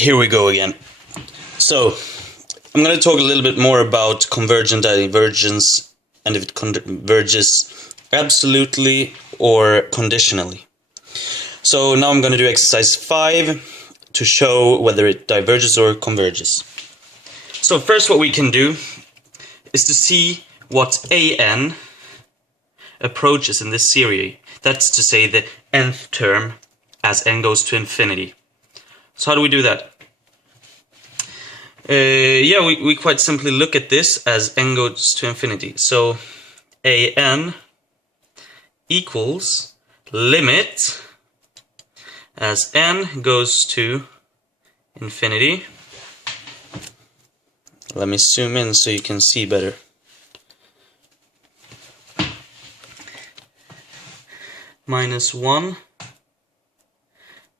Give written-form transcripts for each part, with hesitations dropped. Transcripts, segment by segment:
Here we go again. So, I'm going to talk a little bit more about convergent divergence and if it converges absolutely or conditionally. So now I'm going to do exercise 5 to show whether it diverges or converges. So first what we can do is to see what an approaches in this series. That's to say the nth term as n goes to infinity. So how do we do that? We quite simply look at this as n goes to infinity. So an equals limit as n goes to infinity. Let me zoom in so you can see better. Minus 1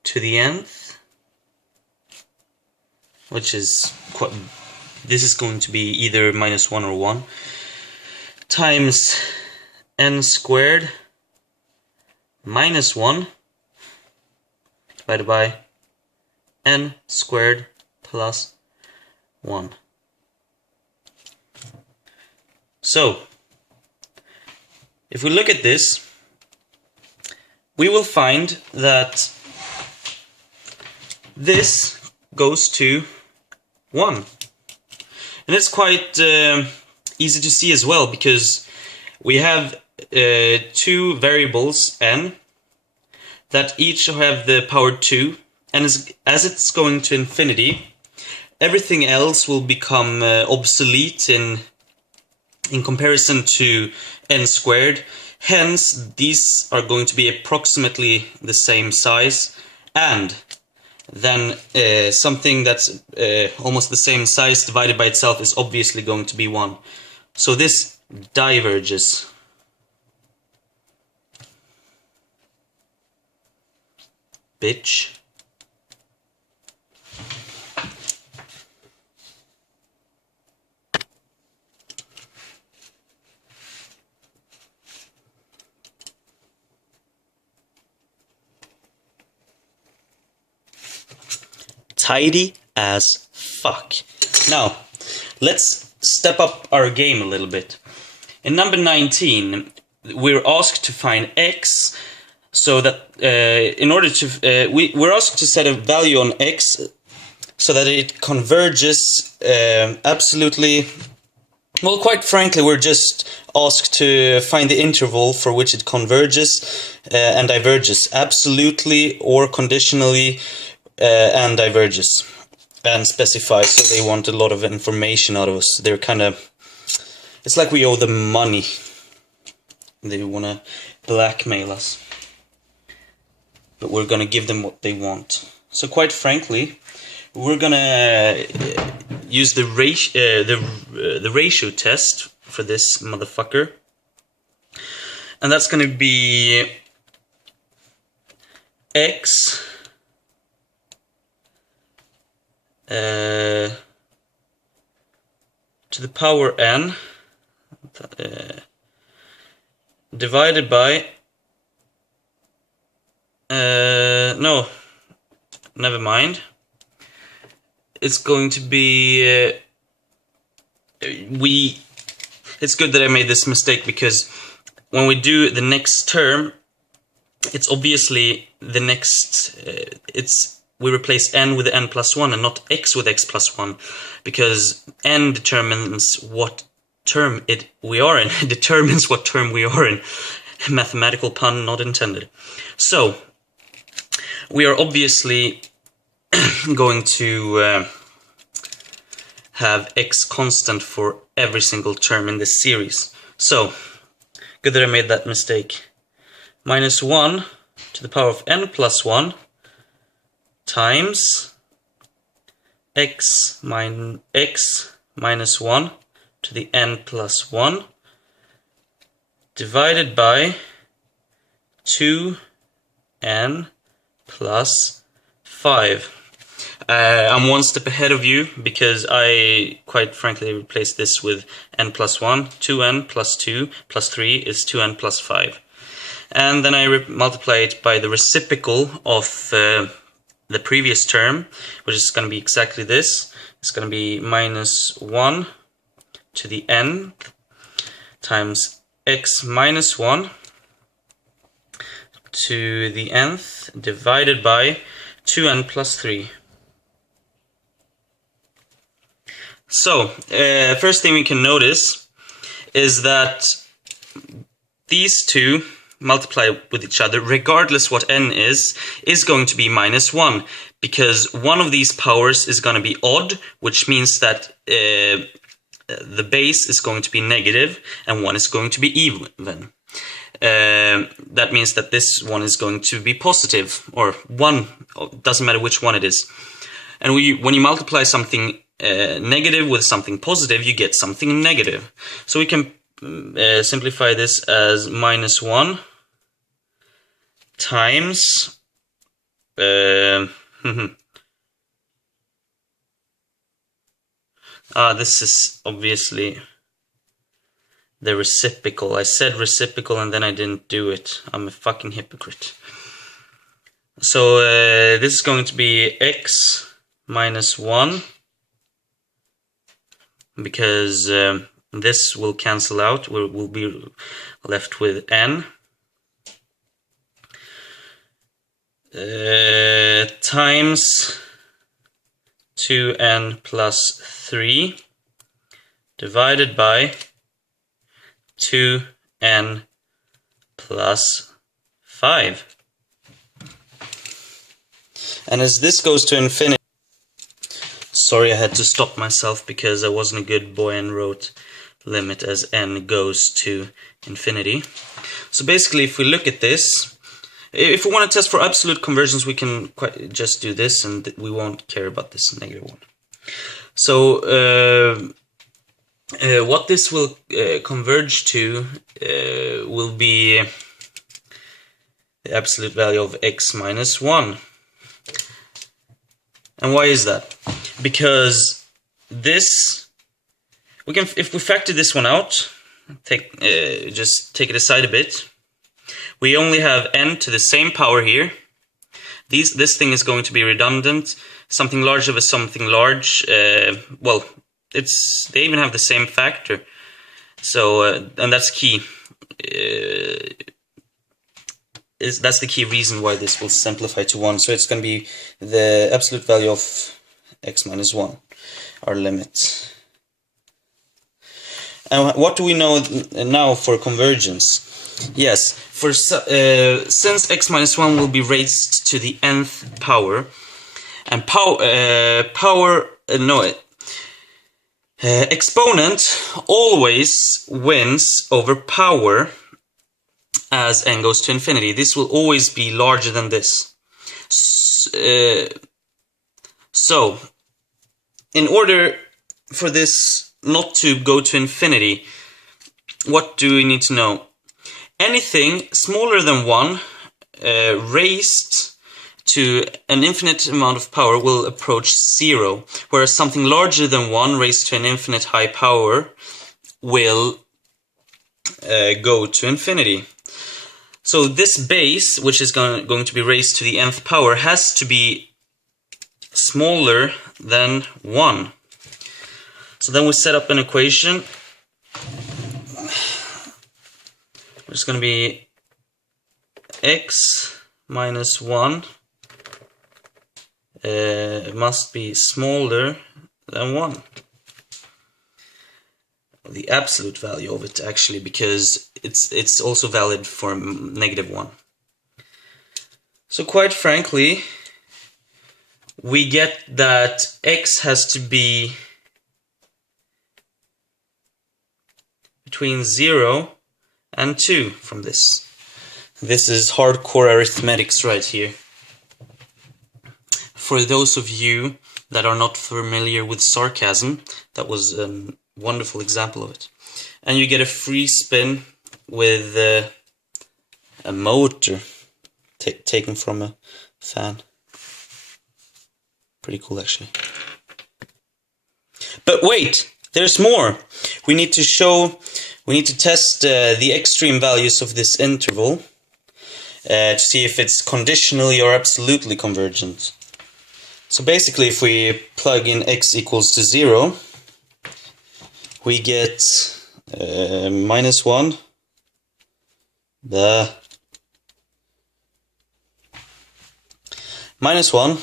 to the nth, which is quite, this is going to be either minus 1 or 1, times n squared minus 1 divided by n squared plus 1. So, if we look at this, we will find that this goes to 1. And it's quite easy to see as well, because we have two variables n that each have the power 2, and as it's going to infinity, everything else will become obsolete in comparison to n squared. Hence, these are going to be approximately the same size, and then something that's almost the same size divided by itself is obviously going to be 1. So this diverges. Bitch. Tidy as fuck. Now, let's step up our game a little bit. In number 19, we're asked to find x, so that in order to we're asked to set a value on x so that it converges absolutely. Well, quite frankly, we're just asked to find the interval for which it converges and diverges absolutely or conditionally. And diverges and specifies, so they want a lot of information out of us. They're kind of, it's like we owe them money. They want to blackmail us, but we're gonna give them what they want. So quite frankly, we're gonna use the ratio test for this motherfucker, and that's gonna be x to the power n divided by no, never mind. It's going to be it's good that I made this mistake, because when we do the next term, it's obviously the next we replace n with n plus 1 and not x with x plus 1, because n determines what term we are in. It determines what term we are in. Mathematical pun not intended. So, we are obviously going to have x constant for every single term in this series. So, good that I made that mistake. Minus 1 to the power of n plus 1 times x minus 1 to the n plus 1 divided by 2n plus 5. I'm one step ahead of you, because I quite frankly replaced this with n plus 1. 2n plus 2 plus 3 is 2n plus 5. And then I multiply it by the reciprocal of the previous term, which is going to be exactly this. It's going to be minus 1 to the n times x minus 1 to the nth divided by 2n plus 3. So, first thing we can notice is that these two multiply with each other, regardless what n is going to be minus 1, because one of these powers is going to be odd, which means that the base is going to be negative and one is going to be even. That means that this one is going to be positive, or 1, doesn't matter which one it is. And when you multiply something negative with something positive, you get something negative. So we can simplify this as minus 1 times this is obviously the reciprocal. I said reciprocal and then I didn't do it. I'm a fucking hypocrite. So this is going to be x minus 1, because this will cancel out. We'll be left with n times 2n plus 3 divided by 2n plus 5. And as this goes to infinity, sorry, I had to stop myself because I wasn't a good boy and wrote limit as n goes to infinity. So basically, if we look at this, if we want to test for absolute convergence, we can just do this and we won't care about this negative one. So what this will converge to will be the absolute value of x minus 1. And why is that? Because this, we can, if we factor this one out, just take it aside a bit, we only have n to the same power here. This thing is going to be redundant. Something large over something large. Well, they even have the same factor. So, and that's key. That's the key reason why this will simplify to 1. So it's going to be the absolute value of x minus 1, our limit. And what do we know now for convergence? Yes, since x minus 1 will be raised to the nth power, and exponent always wins over power as n goes to infinity. This will always be larger than this. So, in order for this not to go to infinity, what do we need to know? Anything smaller than 1 raised to an infinite amount of power will approach 0, whereas something larger than 1 raised to an infinite high power will go to infinity. So this base, which is going to be raised to the nth power, has to be smaller than 1. So then we set up an equation. It's going to be x minus 1 must be smaller than 1. The absolute value of it, actually, because it's also valid for negative 1. So quite frankly, we get that x has to be between 0 and 2 from this. This is hardcore arithmetics right here. For those of you that are not familiar with sarcasm, that was a wonderful example of it. And you get a free spin with a motor taken from a fan. Pretty cool, actually. But wait, there's more. We need to test the extreme values of this interval to see if it's conditionally or absolutely convergent. So basically, if we plug in x equals to 0, we get minus 1, minus 1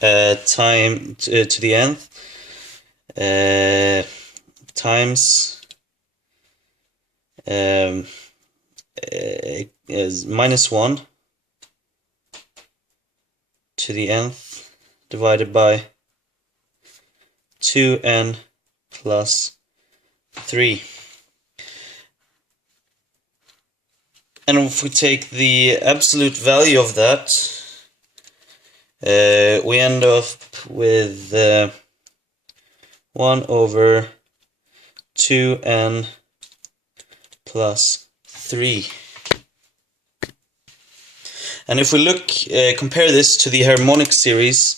time to the nth times is minus 1 to the nth divided by 2n plus 3. And if we take the absolute value of that, we end up with 1 over 2n plus 3. And if we look, compare this to the harmonic series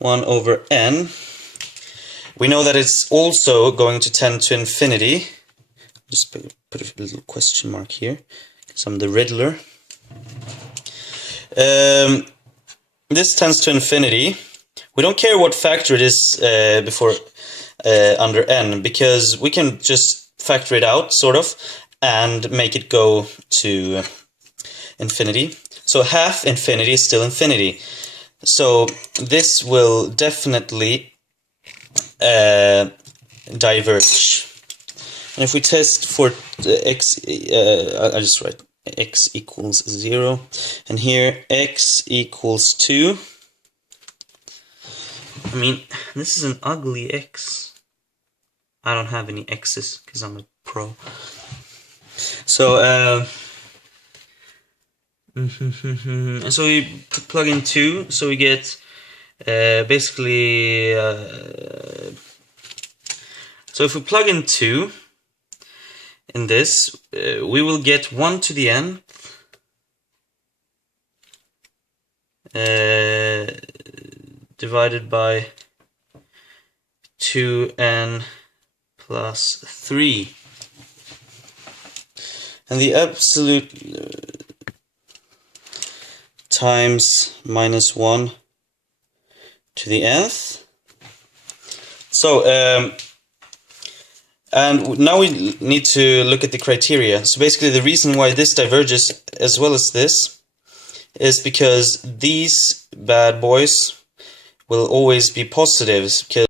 1 over n, we know that it's also going to tend to infinity. Just put a little question mark here, because I'm the Riddler. This tends to infinity. We don't care what factor it is before under n, because we can just factor it out, sort of, and make it go to infinity. So half infinity is still infinity. So this will definitely diverge. And if we test for x, I'll just write x equals 0, and here x equals 2. I mean, this is an ugly x. I don't have any x's because I'm a pro. So so we plug in 2, so we get basically so if we plug in 2 in this, we will get 1 to the n divided by 2n plus 3. And the absolute times minus 1 to the nth. So, and now we need to look at the criteria. So basically the reason why this diverges as well as this is because these bad boys will always be positives, because